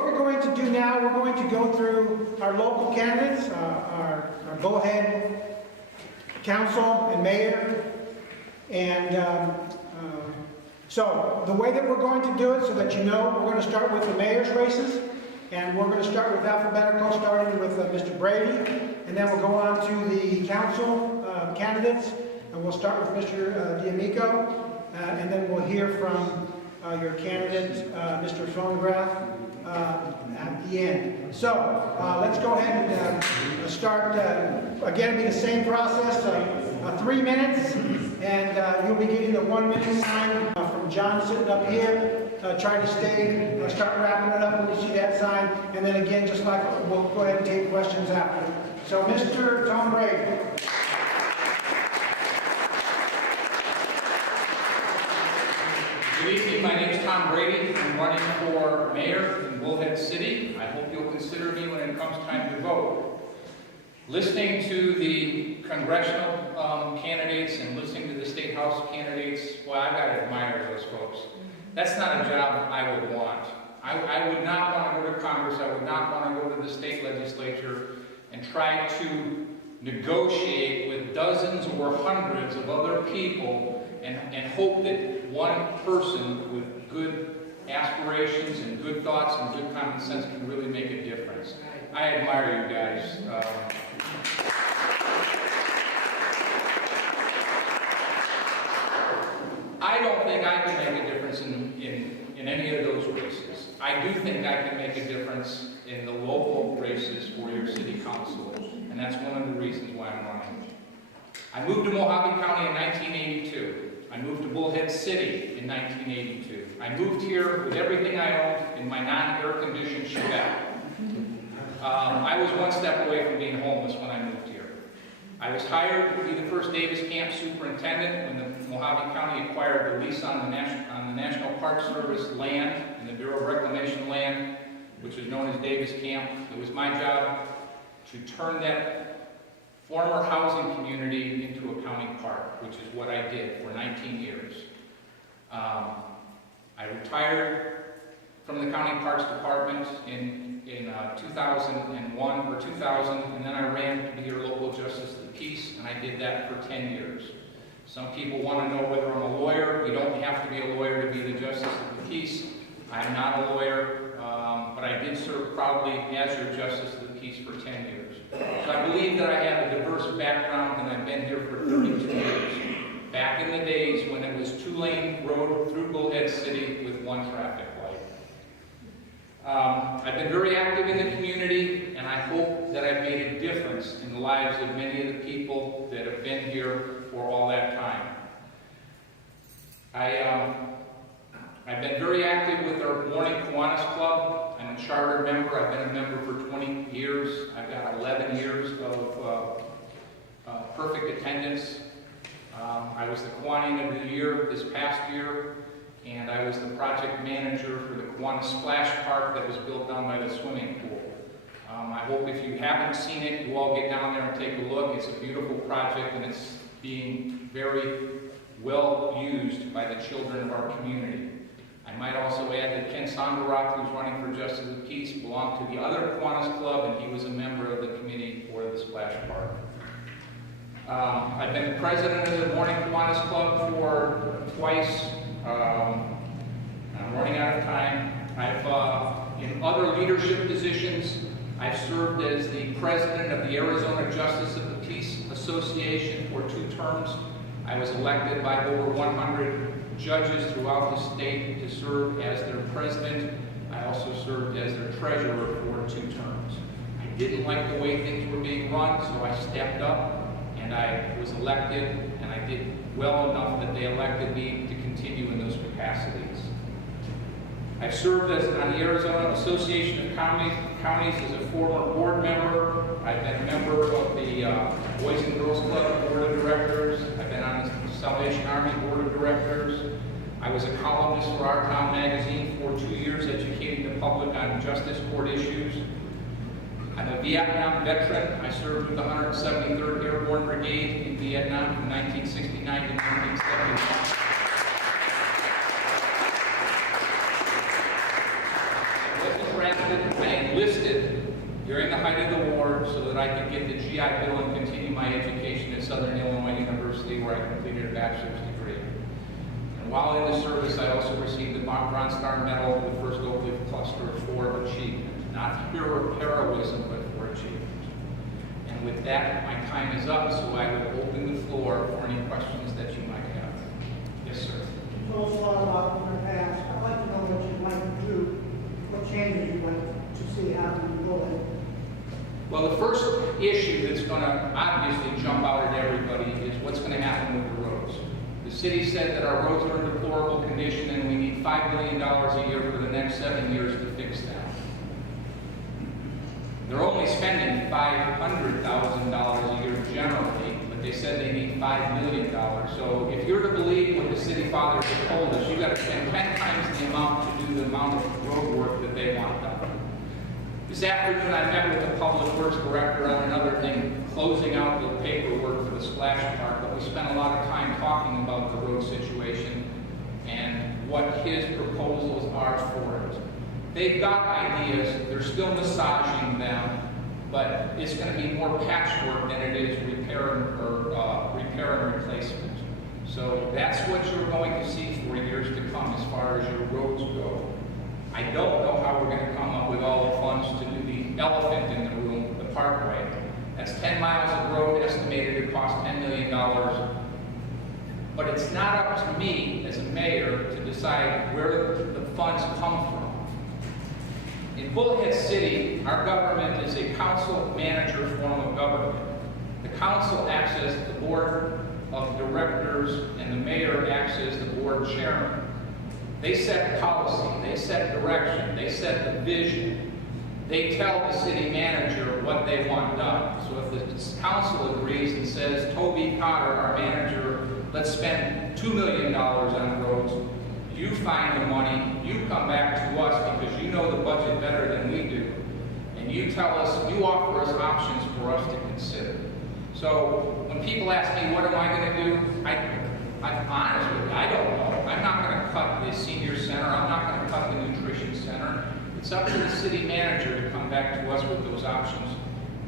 what we're going to do now, we're going to go through our local candidates, our Bullhead Council and Mayor. And so the way that we're going to do it, so that you know, we're going to start with the mayor's races. And we're going to start with alphabetical, starting with Mr. Brady. And then we'll go on to the council candidates. And we'll start with Mr. D'Amico. And then we'll hear from your candidate, Mr. Phonograph, at the end. So let's go ahead and start. Again, it'll be the same process, 3 minutes. And you'll be getting the 1 minute sign from John sitting up here. Try to stay, start wrapping it up when you see that sign. And then again, just like we'll go ahead and take questions after. So Mr. Tom Brady. Good evening, my name is Tom Brady. I'm running for mayor in Bullhead City. I hope you'll consider me when it comes time to vote. Listening to the congressional candidates and listening to the state house candidates, well, I've got to admire those folks. That's not a job I would want. I would not want to go to Congress. I would not want to go to the state legislature and try to negotiate with dozens or hundreds of other people and hope that one person with good aspirations and good thoughts and good common sense can really make a difference. I admire you guys. I don't think I can make a difference in any of those races. I do think I can make a difference in the local races for your city council, and that's one of the reasons why I'm running. I moved to Mohave County in 1982. I moved to Bullhead City in 1982. I moved here with everything I owned in my non-air-conditioned Chevette. I was one step away from being homeless when I moved here. I was hired to be the first Davis Camp superintendent when the Mohave County acquired the lease on the National Park Service land and the Bureau of Reclamation land, which is known as Davis Camp. It was my job to turn that former housing community into a county park, which is what I did for 19 years. I retired from the County Parks Department in 2001 or 2000, and then I ran to be your local Justice of the Peace, and I did that for 10 years. Some people want to know whether I'm a lawyer. You don't have to be a lawyer to be the Justice of the Peace. I'm not a lawyer, but I did serve proudly as your Justice of the Peace for 10 years. So I believe that I have a diverse background, and I've been here for 32 years. Back in the days when it was 2-lane road through Bullhead City with 1 traffic light. I've been very active in the community, and I hope that I've made a difference in the lives of many of the people that have been here for all that time. I've been very active with our Morning Kiwanis Club. I'm a charter member. I've been a member for 20 years. I've got 11 years of perfect attendance. I was the Kiwanis of the Year this past year, and I was the project manager for the Kiwanis Splash Park that was built down by the swimming pool. I hope if you haven't seen it, you all get down there and take a look. It's a beautiful project, and it's being very well used by the children of our community. I might also add that Ken Sonderoth, who's running for Justice of the Peace, belonged to the other Kiwanis Club, and he was a member of the committee for the Splash Park. I've been the president of the Morning Kiwanis Club for twice. I'm running out of time. In other leadership positions, I've served as the president of the Arizona Justice of the Peace Association for 2 terms. I was elected by over 100 judges throughout the state to serve as their president. I also served as their treasurer for 2 terms. I didn't like the way things were being run, so I stepped up and I was elected, and I did well enough that they elected me to continue in those capacities. I've served on the Arizona Association of Counties as a former board member. I've been a member of the Boys and Girls Club Board of Directors. I've been on the Salvation Army Board of Directors. I was a columnist for Our Town magazine for 2 years, educating the public on justice court issues. I'm a Vietnam veteran. I served with the 173rd Airborne Brigade in Vietnam from 1969 to 1971. enlisted during the height of the war so that I could get the GI Bill and continue my education at Southern Illinois University, where I completed a bachelor's degree. And while in the service, I also received the Bronze Star Medal for the first Oak Leaf Cluster for achievement. Not heroism, but for achievement. And with that, my time is up, so I will open the floor for any questions that you might have. Yes, sir. You told us a lot about in the past. I'd like to know what you'd like to do, what changes you'd like to see happen in Bullhead. Well, the first issue that's going to obviously jump out at everybody is what's going to happen with the roads. The city said that our roads are in deplorable condition and we need $5 million a year for the next 7 years to fix them. They're only spending $500,000 a year generally, but they said they need $5 million. So if you're to believe what the city fathers have told us, you've got to spend 10 times the amount to do the amount of road work that they want done. This afternoon, I met with the Public Works Director on another thing, closing out the paperwork for the splash park, but we spent a lot of time talking about the road situation and what his proposals are for it. They've got ideas, they're still massaging them, but it's going to be more patchwork than it is repair and replacement. So that's what you're going to see for years to come as far as your roads go. I don't know how we're going to come up with all the funds to do the elephant in the room, the parkway. That's 10 miles of road estimated to cost $10 million. But it's not up to me as a mayor to decide where the funds come from. In Bullhead City, our government is a council-manager form of government. The council acts as the board of directors, and the mayor acts as the board chairman. They set policy, they set direction, they set the vision. They tell the city manager what they want done. So if the council agrees and says, Toby Cotter, our manager, let's spend $2 million on roads, you find the money, you come back to us because you know the budget better than we do, and you tell us, you offer us options for us to consider. So when people ask me, what am I going to do? I'm honest with you, I don't know. I'm not going to cut the senior center, I'm not going to cut the nutrition center. It's up to the city manager to come back to us with those options,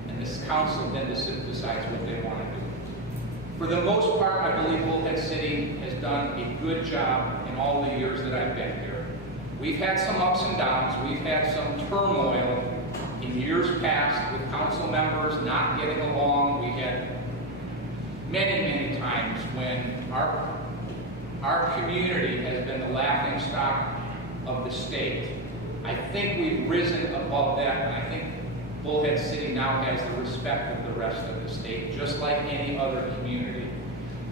and this council then decides what they want to do. For the most part, I believe Bullhead City has done a good job in all the years that I've been here. We've had some ups and downs, we've had some turmoil in years past with council members not getting along. We had many times when our community has been the laughing stock of the state. I think we've risen above that, and I think Bullhead City now has the respect of the rest of the state, just like any other community.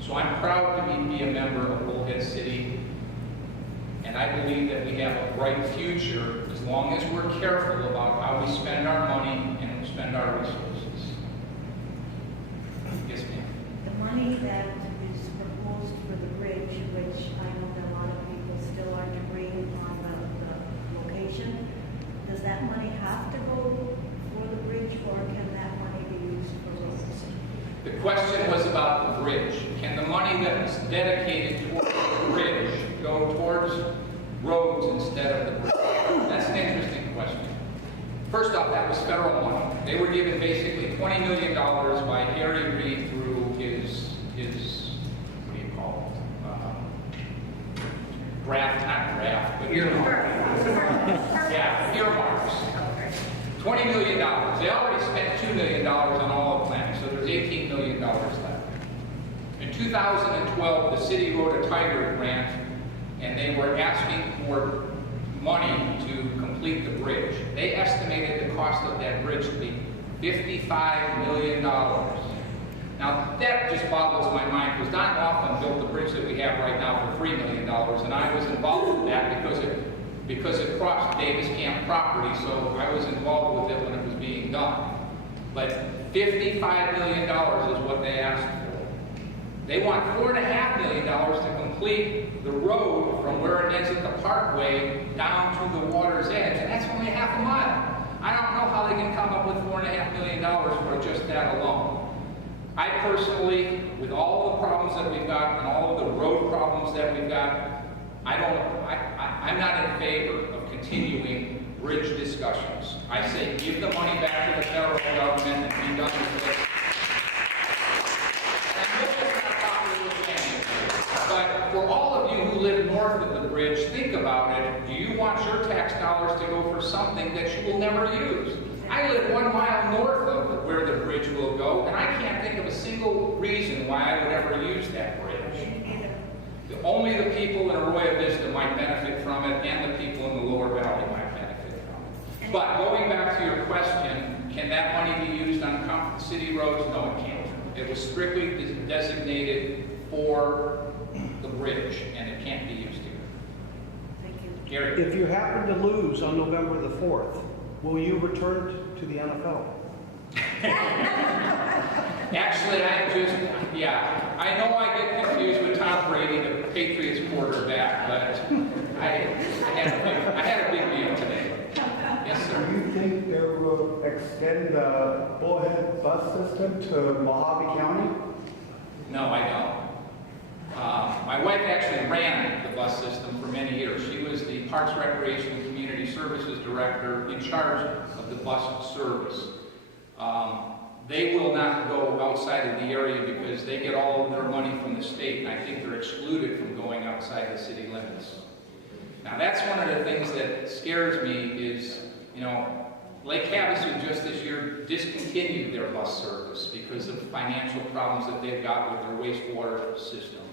So I'm proud to be a member of Bullhead City, and I believe that we have a bright future as long as we're careful about how we spend our money and spend our resources. Yes, ma'am. The money that is proposed for the bridge, which I know that a lot of people still aren't agreeing on the location, does that money have to go for the bridge, or can that money be used for roads? The question was about the bridge. Can the money that's dedicated towards the bridge go towards roads instead of the bridge? That's an interesting question. First off, that was federal money. They were given basically $20 million by Harry Reid through his what do you call it? Not draft, but earmarks. Yeah, earmarks. $20 million. They already spent $2 million on all of planning, so there's $18 million left. In 2012, the city wrote a Tiger grant, and they were asking for money to complete the bridge. They estimated the cost of that bridge to be $55 million. Now, that just boggles my mind, because Don Hoffman built the bridge that we have right now for $3 million, and I was involved with that because it crossed Davis Camp property, so I was involved with it when it was being done. But $55 million is what they asked for. They want $4.5 million to complete the road from where it ends at the parkway down to the water's edge, and that's only half a mile. I don't know how they can come up with $4.5 million for just that alone. I personally, with all the problems that we've got and all of the road problems that we've got, I'm not in favor of continuing bridge discussions. I say give the money back to the federal government and be done with it. And I know it's not popular with many, but for all of you who live north of the bridge, think about it. Do you want your tax dollars to go for something that you will never use? I live 1 mile north of where the bridge will go, and I can't think of a single reason why I would ever use that bridge. Only the people in Arroyo Vista might benefit from it, and the people in the lower valley might benefit from it. But going back to your question, can that money be used on city roads? No, it can't. It was strictly designated for the bridge, and it can't be used here. Thank you. Gary? If you happen to lose on November the 4th, will you return to the NFL? Actually, I know I get confused with Tom Brady, the Patriots quarterback, but I had a big deal today. Yes, Do sir. you think they will extend the Bullhead bus system to Mojave County? No, I don't. My wife actually ran the bus system for many years. She was the Parks, Recreation, and Community Services Director in charge of the bus service. They will not go outside of the area because they get all of their money from the state, and I think they're excluded from going outside the city limits. Now, that's one of the things that scares me is, you know, Lake Havasu just this year discontinued their bus service because of financial problems that they've got with their wastewater system.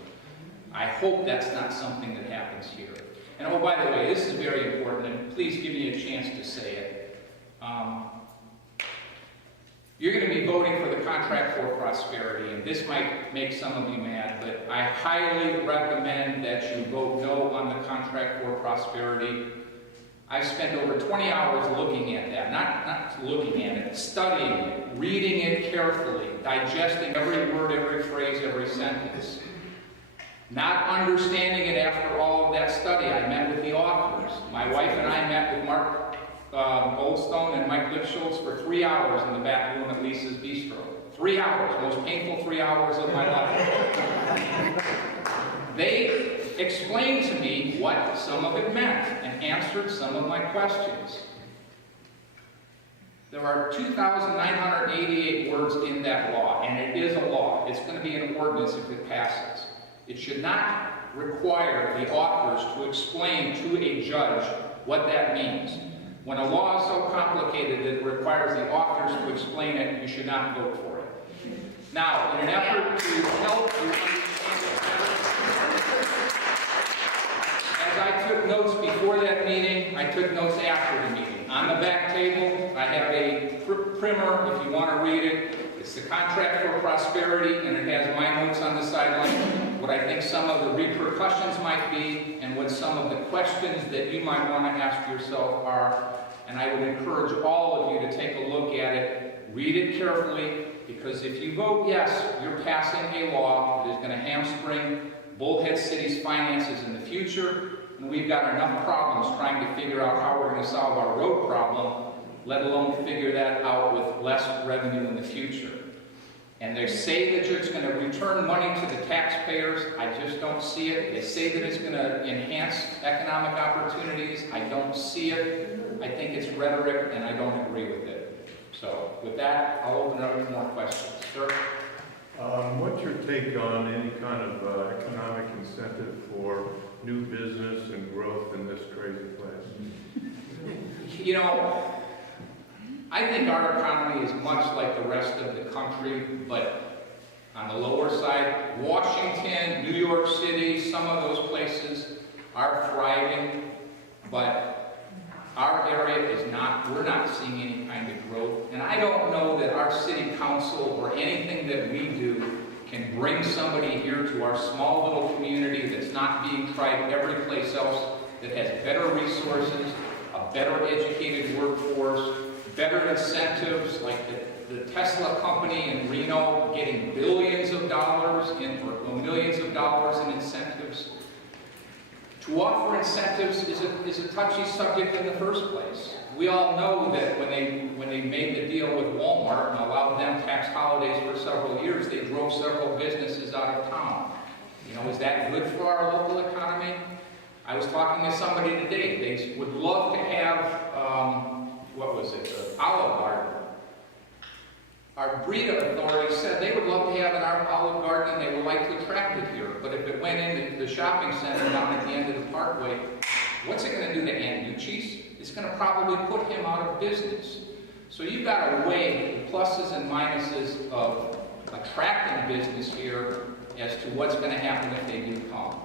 I hope that's not something that happens here. And oh, by the way, this is very important, and please give me a chance to say it. You're going to be voting for the Contract for Prosperity, and this might make some of you mad, but I highly recommend that you vote no on the Contract for Prosperity. I've spent over 20 hours looking at that, not looking at it, studying it, reading it carefully, digesting every word, every phrase, every sentence. Not understanding it after all of that study, I met with the authors. My wife and I met with Mark Goldstone and Mike Lipschultz for 3 hours in the back room at Lisa's Bistro. 3 hours, most painful 3 hours of my life. They explained to me what some of it meant and answered some of my questions. There are 2,988 words in that law, and it is a law. It's going to be an ordinance if it passes. It should not require the authors to explain to a judge what that means. When a law is so complicated that it requires the authors to explain it, you should not vote for it. Now, in an effort to help you understand it better, as I took notes before that meeting, I took notes after the meeting. On the back table, I have a primer if you want to read it. It's the Contract for Prosperity, and it has my notes on the sideline, what I think some of the repercussions might be, and what some of the questions that you might want to ask yourself are. And I would encourage all of you to take a look at it, read it carefully, because if you vote yes, you're passing a law that is going to hamstring Bullhead City's finances in the future, and we've got enough problems trying to figure out how we're going to solve our road problem, let alone figure that out with less revenue in the future. And they say that it's going to return money to the taxpayers. I just don't see it. They say that it's going to enhance economic opportunities. I don't see it. I think it's rhetoric, and I don't agree with it. So with that, I'll open it up to more questions. Sir? What's your take on any kind of economic incentive for new business and growth in this crazy place? You know, I think our economy is much like the rest of the country, but on the lower side. Washington, New York City, some of those places are thriving, but our area is not. We're not seeing any kind of growth. And I don't know that our city council or anything that we do can bring somebody here to our small little community that's not being tried every place else, that has better resources, a better educated workforce, better incentives, like the Tesla company in Reno getting billions of dollars or millions of dollars in incentives. To offer incentives is a touchy subject in the first place. We all know that when they made the deal with Walmart and allowed them tax holidays for several years, they drove several businesses out of town. You know, is that good for our local economy? I was talking to somebody today, they would love to have, what was it, Olive Garden. Our breed authority said they would love to have an Olive Garden and they would like to attract it here. But if it went into the shopping center down at the end of the parkway, what's it going to do to Annucci's? It's going to probably put him out of business. So you've got to weigh the pluses and minuses of attracting business here as to what's going to happen if they do come.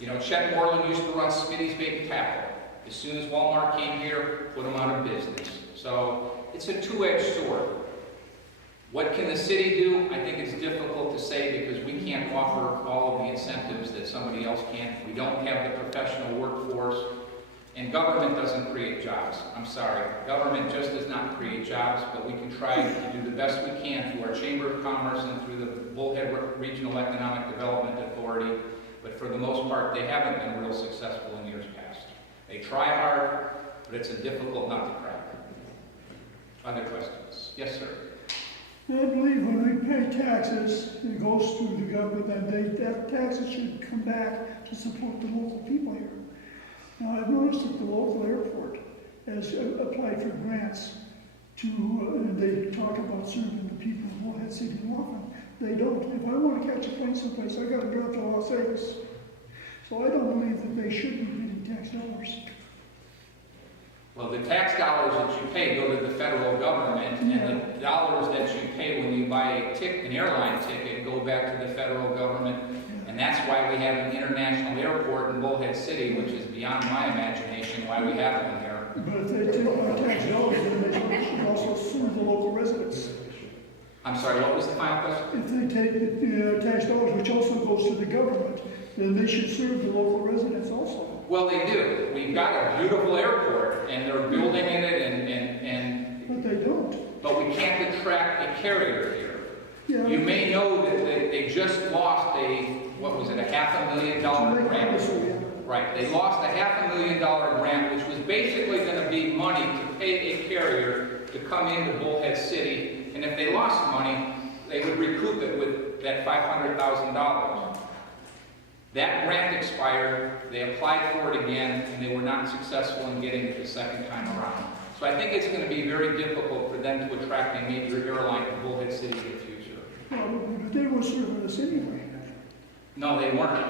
You know, Chet Moreland used to run Smitty's Bait and Tackle. As soon as Walmart came here, put them out of business. So it's a two-edged sword. What can the city do? I think it's difficult to say because we can't offer all of the incentives that somebody else can. We don't have the professional workforce. And government doesn't create jobs. I'm sorry. Government just does not create jobs, but we can try to do the best we can through our Chamber of Commerce and through the Bullhead Regional Economic Development Authority. But for the most part, they haven't been real successful in years past. They try hard, but it's a difficult nut to crack. Other questions? Yes, sir. I believe when we pay taxes, it goes through the government, and that taxes should come back to support the local people here. Now, I've noticed that the local airport has applied for grants to, and they talk about serving the people of Bullhead City and Laughlin. They don't. If I want to catch a plane someplace, I got to drive to Las Vegas. So I don't believe that they should be getting tax dollars. Well, the tax dollars that you pay go to the federal government, and the dollars that you pay when you buy an airline ticket go back to the federal government. And that's why we have an international airport in Bullhead City, which is beyond my imagination why we have one here. But if they take our tax dollars, then they should also serve the local residents. I'm sorry, what was the final question? If they take the tax dollars, which also goes to the government, then they should serve the local residents also. Well, they do. We've got a beautiful airport, and they're building in it, But they don't. but we can't attract a carrier here. Yeah. You may know that they just lost what was it, a $500,000 grant? Right, they lost a $500,000 grant, which was basically going to be money to pay a carrier to come into Bullhead City, and if they lost money, they would recoup it with that $500,000. That grant expired, they applied for it again, and they were not successful in getting it the second time around. So I think it's going to be very difficult for them to attract a major airline to Bullhead City in the future. Well, but they were serving us anyway. No, they weren't.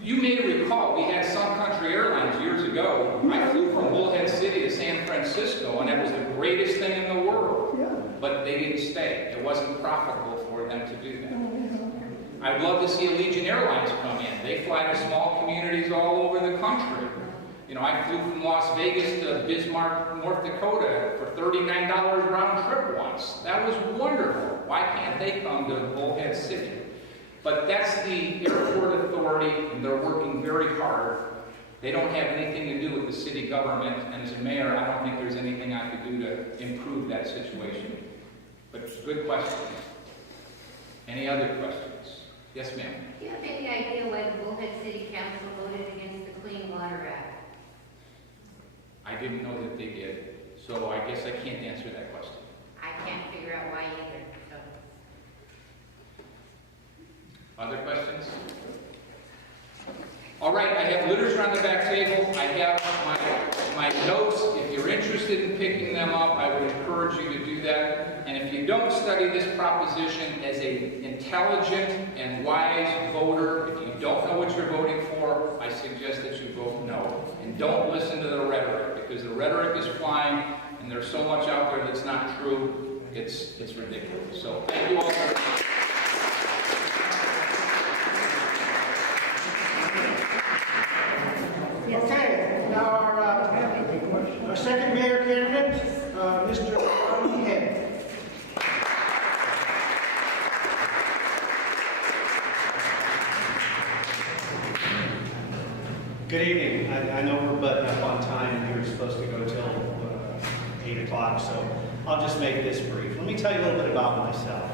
You may recall, we had Sun Country Airlines years ago. I flew from Bullhead City to San Francisco, and it was the greatest thing in the world. Yeah. But they didn't stay. It wasn't profitable for them to do that. Oh, yeah. I'd love to see Allegiant Airlines come in. They fly to small communities all over the country. You know, I flew from Las Vegas to Bismarck, North Dakota for $39 round trip once. That was wonderful. Why can't they come to Bullhead City? But that's the airport authority, and they're working very hard. They don't have anything to do with the city government, and as a mayor, I don't think there's anything I could do to improve that situation. But good question. Any other questions? Yes, ma'am. Do you have any idea why the Bullhead City Council voted against the Clean Water Act? I didn't know that they did, so I guess I can't answer that question. I can't figure out why either, so. Other questions? All right, I have literature on the back table. I have my notes. If you're interested in picking them up, I would encourage you to do that. And if you don't study this proposition as an intelligent and wise voter, if you don't know what you're voting for, I suggest that you vote no. And don't listen to the rhetoric, because the rhetoric is flying, and there's so much out there that's not true, it's ridiculous. So thank you all very much. Okay, now our second mayor candidate, Mr. Rodney Head. Good evening. I know we're butting up on time, and we were supposed to go till 8 o'clock, so I'll just make this brief. Let me tell you a little bit about myself.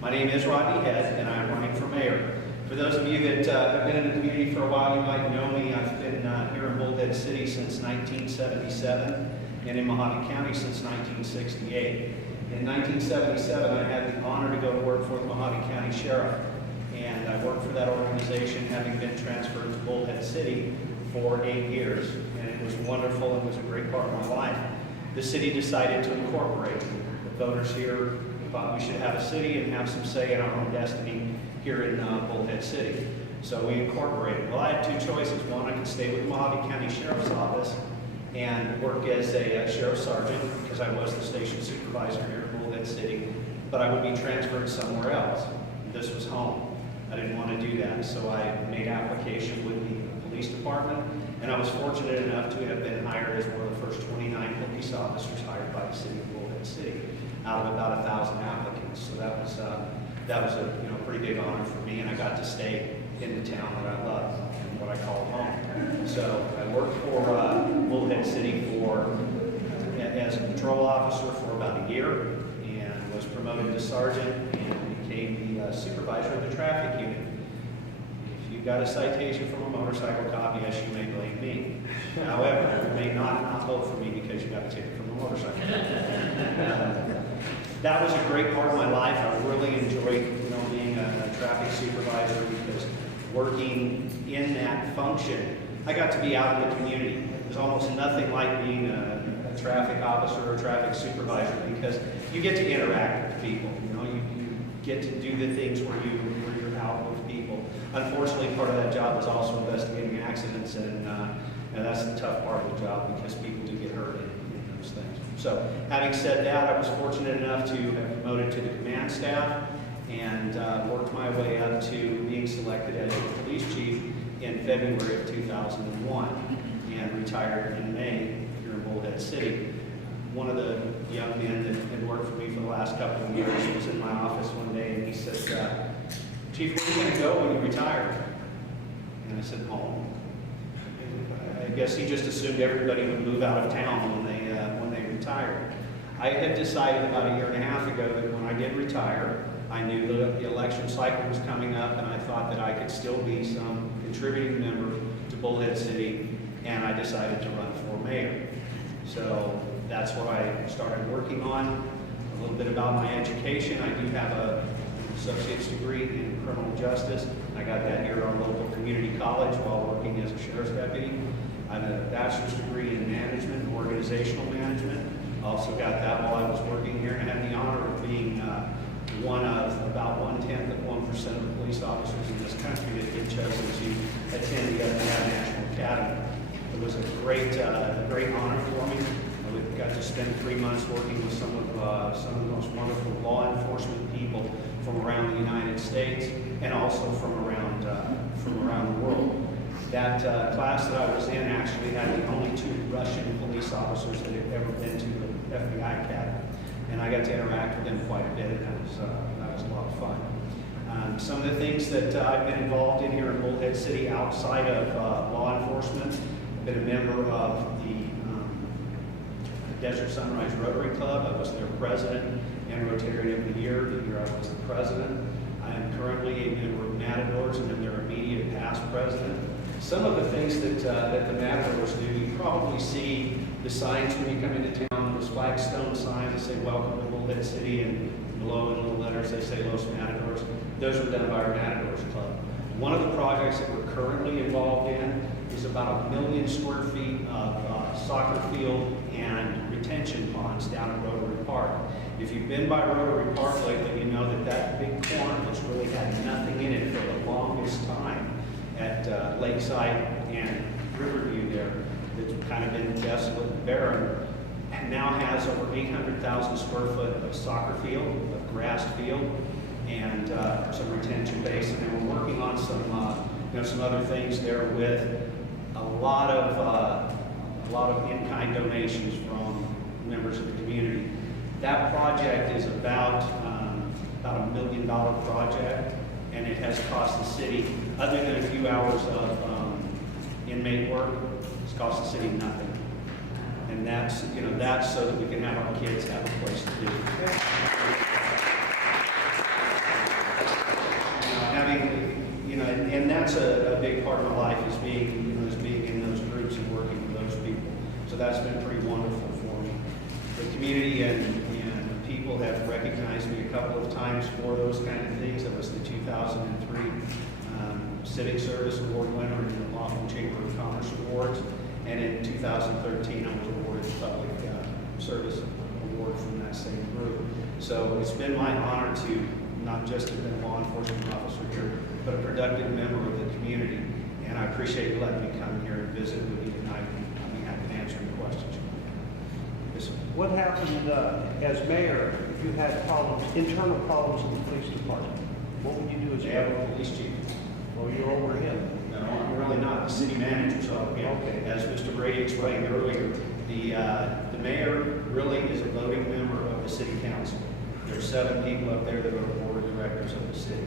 My name is Rodney Head, and I'm running for mayor. For those of you that have been in the community for a while, you might know me. I've been here in Bullhead City since 1977, and in Mojave County since 1968. In 1977, I had the honor to go to work for the Mojave County Sheriff, and I worked for that organization, having been transferred to Bullhead City for 8 years, and it was wonderful and was a great part of my life. The city decided to incorporate. The voters here thought we should have a city and have some say in our own destiny here in Bullhead City. So we incorporated. Well, I had two choices. One, I could stay with the Mojave County Sheriff's Office and work as a sheriff's sergeant, because I was the station supervisor here in Bullhead City, but I would be transferred somewhere else. This was home. I didn't want to do that, so I made application with the police department, and I was fortunate enough to have been hired as one of the first 29 police officers hired by the city of Bullhead City, out of about 1,000 applicants. So that was a pretty big honor for me, and I got to stay in the town that I love and what I call home. So I worked for Bullhead City as a patrol officer for about a year, and was promoted to sergeant and became the supervisor of the traffic unit. If you got a citation from a motorcycle cop, yes, you may blame me. However, you may not vote for me because you got a ticket from a motorcycle cop. That was a great part of my life. I really enjoyed, being a traffic supervisor, because working in that function, I got to be out in the community. There's almost nothing like being a traffic officer or traffic supervisor, because you get to interact with people. You get to do the things where you're out with people. Unfortunately, part of that job is also investigating accidents, and that's the tough part of the job, because people do get hurt in those things. So, having said that, I was fortunate enough to have promoted to the command staff, and worked my way up to being selected as a police chief in February of 2001, and retired in May here in Bullhead City. One of the young men that had worked for me for the last couple of years was in my office one day, and he said, "Chief, where are you going to go when you retire?" And I said, "Home." I guess he just assumed everybody would move out of town when they retired. I had decided about a year and a half ago that when I did retire, I knew that the election cycle was coming up, and I thought that I could still be some contributing member to Bullhead City, and I decided to run for mayor. So that's what I started working on. A little bit about my education. I do have an associate's degree in criminal justice. I got that here at our local community college while working as a sheriff's deputy. I have a bachelor's degree in management, organizational management. Also got that while I was working here, and I had the honor of being one of about 1/10 of 1% of the police officers in this country that get chosen to attend the FBI National Academy. It was a great honor for me. I got to spend 3 months working with some of the most wonderful law enforcement people from around the United States, and also from around the world. That class that I was in actually had the only 2 Russian police officers that had ever been to the FBI Academy. And I got to interact with them quite a bit, and that was a lot of fun. Some of the things that I've been involved in here in Bullhead City outside of law enforcement, I've been a member of the Desert Sunrise Rotary Club. I was their president and Rotarian of the year I was the president. I am currently a member of Matadors, and I'm their immediate past president. Some of the things that the Matadors do, you probably see the signs when you come into town, those flagstone signs that say "Welcome to Bullhead City," and below in little letters they say "Los Matadors." Those were done by our Matadors Club. One of the projects that we're currently involved in is about 1 million square feet of soccer field and retention ponds down at Rotary Park. If you've been by Rotary Park lately, you know that big corn that's really had nothing in it for the longest time at Lakeside and Riverview there, that's kind of been desolate and barren, and now has over 800,000 square foot of soccer field, of grass field, and some retention basin. And we're working on some other things there with a lot of in-kind donations from members of the community. That project is about $1 million project, and it has cost the city, other than a few hours of inmate work, it's cost the city nothing. And that's so that we can have our kids have a place to be. And that's a big part of my life, is being in those groups and working with those people. So that's been pretty wonderful for me. The community and people have recognized me a couple of times for those kind of things. That was the 2003 Civic Service Award winner in the Laughlin Chamber of Commerce Awards. And in 2013, I was awarded the Public Service Award from that same group. So it's been my honor to not just have been a law enforcement officer here, but a productive member of the community. And I appreciate you letting me come here and visit with you tonight. I'll be happy to answer any questions. Yes, sir. What happened as mayor if you had problems, internal problems in the police department? What would you do as We have mayor? a police chief. Well, you're over him. No, I'm really not. The city manager's over here. Okay. As Mr. Brady explained earlier, the mayor really is a voting member of the city council. There's 7 people up there that are the board of directors of the city.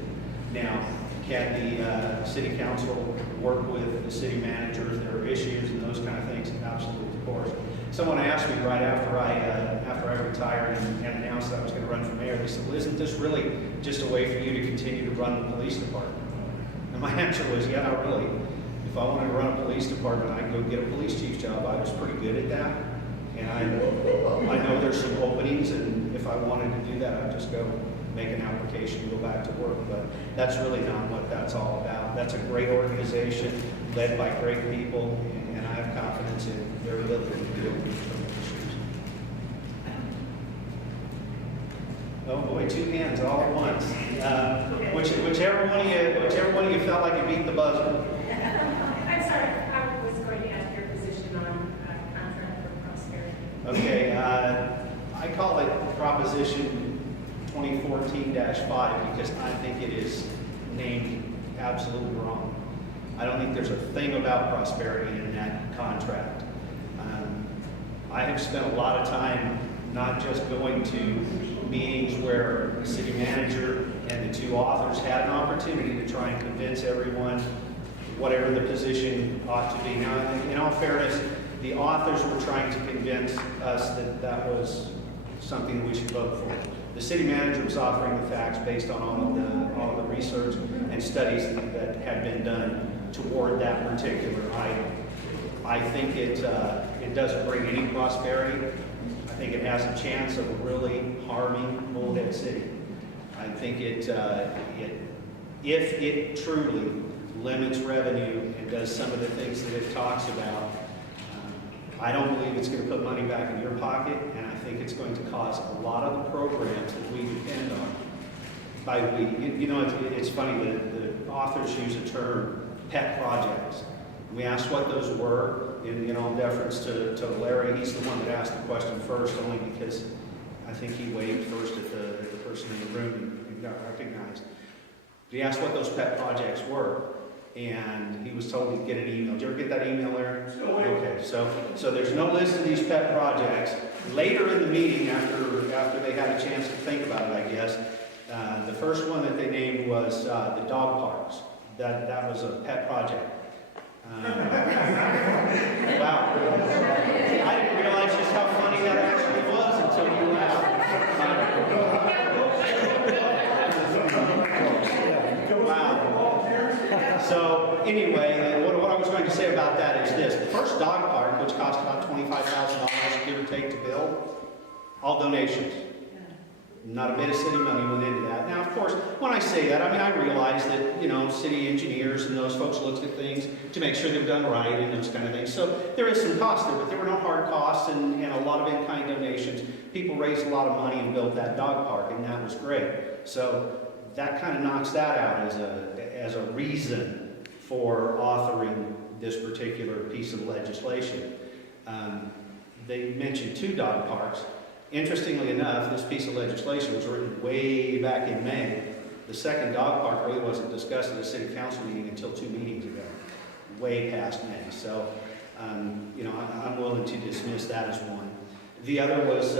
Now, can the city council work with the city manager if there are issues and those kind of things? Absolutely, of course. Someone asked me right after I retired and announced that I was going to run for mayor, they said, well, isn't this really just a way for you to continue to run the police department? And my answer was, yeah, not really. If I wanted to run a police department, I'd go get a police chief's job. I was pretty good at that. And I know there's some openings, and if I wanted to do that, I'd just go make an application and go back to work. But that's really not what that's all about. That's a great organization led by great people, and I have confidence in their ability to deal with these issues. Oh boy, 2 hands all at once. Whichever one of you felt like you beat the buzzer. I'm sorry, I was going to ask your position on contract for prosperity. Okay, I call it Proposition 2014-5 because I think it is named absolutely wrong. I don't think there's a thing about prosperity in that contract. I have spent a lot of time not just going to meetings where the city manager and the 2 authors had an opportunity to try and convince everyone whatever the position ought to be. Now, in all fairness, the authors were trying to convince us that that was something we should vote for. The city manager was offering the facts based on all of the research and studies that had been done toward that particular item. I think it doesn't bring any prosperity. I think it has a chance of really harming Bullhead City. I think if it truly limits revenue and does some of the things that it talks about, I don't believe it's going to put money back in your pocket, and I think it's going to cause a lot of the programs that we depend on. By we, you know, it's funny, the authors use a term, pet projects. We asked what those were, in deference to Larry. He's the one that asked the question first, only because I think he waved first at the person in the room and got recognized. He asked what those pet projects were, and he was told he'd get an email. Did you ever get that email, Larry? Okay, so there's no list of these pet projects. Later in the meeting, after they had a chance to think about it, I guess, the first one that they named was the dog parks. That was a pet project. Wow. I didn't realize just how funny that actually was until you laughed. Wow. So anyway, what I was going to say about that is this. The first dog park, which cost about $25,000, give or take, to build, all donations. Not a bit of city money went into that. Now, of course, when I say that, I mean, I realize that, city engineers and those folks looked at things to make sure they're done right and those kind of things. So there is some cost there, but there were no hard costs and a lot of in-kind donations. People raised a lot of money and built that dog park, and that was great. So that kind of knocks that out as a reason for authoring this particular piece of legislation. They mentioned 2 dog parks. Interestingly enough, this piece of legislation was written way back in May. The second dog park really wasn't discussed at a city council meeting until 2 meetings ago, way past May. So, I'm willing to dismiss that as one. The other was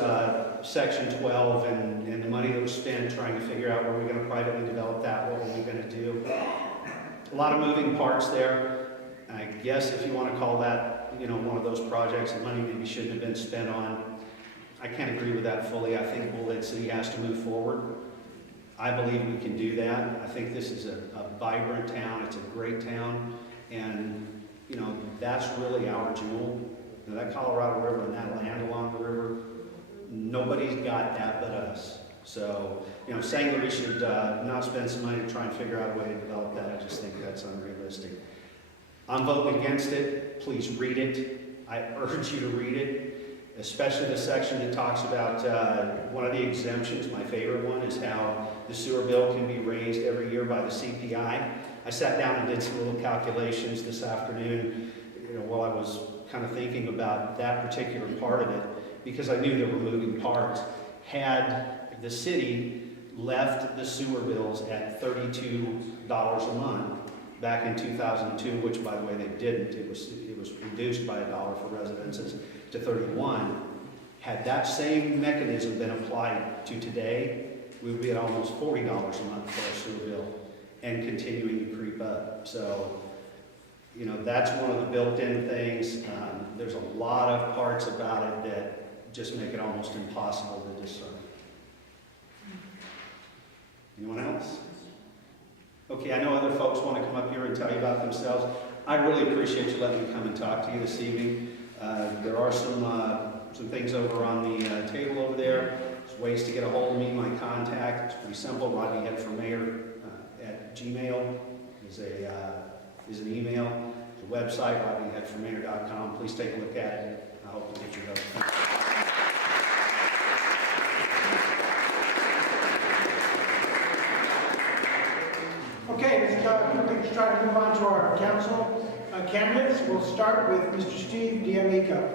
Section 12 and the money that was spent trying to figure out where we're going to privately develop that, what were we going to do. A lot of moving parts there. I guess if you want to call that, one of those projects that money maybe shouldn't have been spent on. I can't agree with that fully. I think Bullhead City has to move forward. I believe we can do that. I think this is a vibrant town. It's a great town. And, that's really our jewel. That Colorado River and that land along the river, nobody's got that but us. So, saying that we should not spend some money to try and figure out a way to develop that, I just think that's unrealistic. I'm voting against it. Please read it. I urge you to read it, especially the section that talks about one of the exemptions. My favorite one is how the sewer bill can be raised every year by the CPI. I sat down and did some little calculations this afternoon, while I was kind of thinking about that particular part of it, because I knew there were moving parts. Had the city left the sewer bills at $32 a month back in 2002, which by the way they didn't, it was reduced by $1 for residences to 31. Had that same mechanism been applied to today, we would be at almost $40 a month for our sewer bill and continuing to creep up. So, that's one of the built-in things. There's a lot of parts about it that just make it almost impossible to discern. Anyone else? Okay, I know other folks want to come up here and tell you about themselves. I really appreciate you letting me come and talk to you this evening. There are some things over on the table over there. There's ways to get a hold of me. My contact, it's pretty simple. RodneyHeadForMayor@gmail is an email. The website, RodneyHeadForMayor.com. Please take a look at it. I hope to get your vote. Okay, let's try to move on to our council candidates. We'll start with Mr. Steve D'Amico.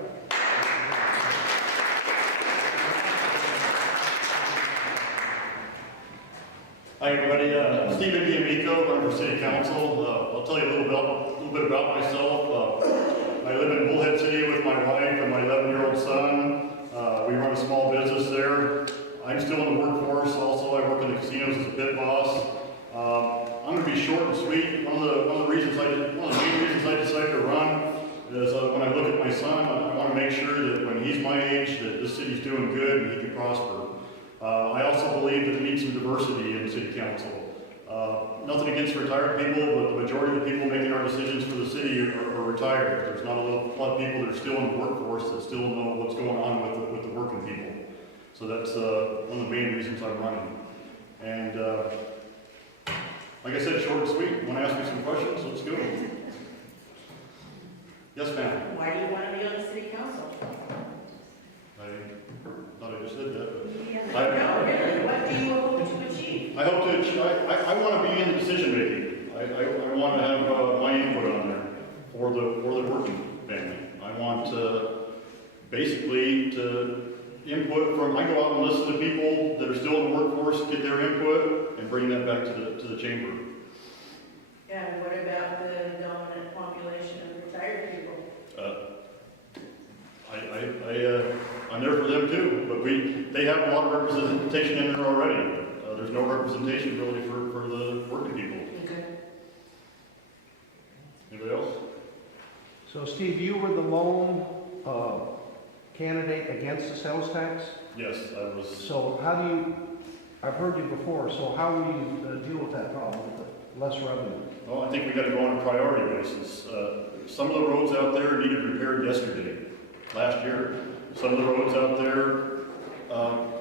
Hi everybody, Stephen D'Amico, running for City Council. I'll tell you a little bit about myself. I live in Bullhead City with my wife and my 11-year-old son. We run a small business there. I'm still in the workforce. Also, I work in the casinos as a pit boss. I'm going to be short and sweet. One of the main reasons I decided to run is when I look at my son, I want to make sure that when he's my age, that this city's doing good and he can prosper. I also believe that we need some diversity in City Council. Nothing against retired people, but the majority of the people making our decisions for the city are retired. There's not a lot of people that are still in the workforce that still know what's going on with the working people. So that's one of the main reasons I'm running. And like I said, short and sweet. Want to ask me some questions? Let's go. Yes, ma'am. Why do you want to be on the city council? I thought I just said that, but No, really. What do you hope to achieve? I hope to achieve. I want to be in the decision making. I want to have my input on there for the working family. I want basically to input from. I go out and listen to people that are still in the workforce, get their input, and bring that back to the chamber. And what about the dominant population of retired people? I'm there for them too, but they have a lot of representation in there already. There's no representation really for the working people. Okay. Anybody else? So Steve, you were the lone candidate against the sales tax? Yes, I was. So how do you, I've heard you before, so how will you deal with that problem, with less revenue? Well, I think we got to go on a priority basis. Some of the roads out there needed repaired yesterday, last year. Some of the roads out there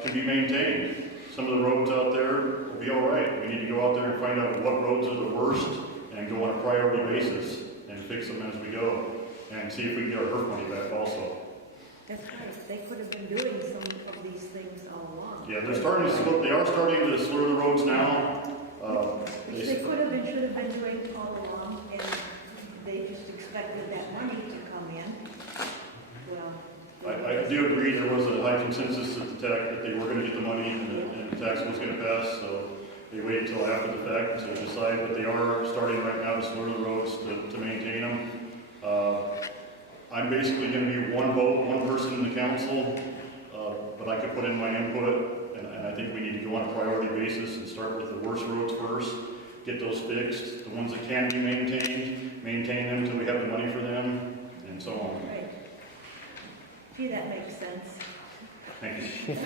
can be maintained. Some of the roads out there will be all right. We need to go out there and find out what roads are the worst and go on a priority basis and fix them as we go and see if we can get our HERF money back also. That's right, they could have been doing some of these things all along. Yeah, they are starting to slur the roads now. Which they could have and should have been doing all along, and they just expected that money to come in. Well, I do agree there was a high consensus at the TAC that they were going to get the money and the tax was going to pass, so they waited until after the fact to decide, but they are starting right now to slur the roads to maintain them. I'm basically going to be one vote, one person in the council, but I could put in my input, and I think we need to go on a priority basis and start with the worst roads first, get those fixed, the ones that can be maintained, maintain them until we have the money for them, and so on. right. Gee, that makes sense. Thank you.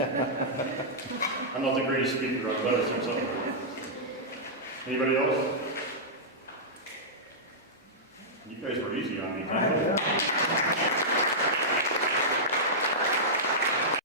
I'm not the greatest speaker, I'm better than something. Anybody else? You guys were easy on me.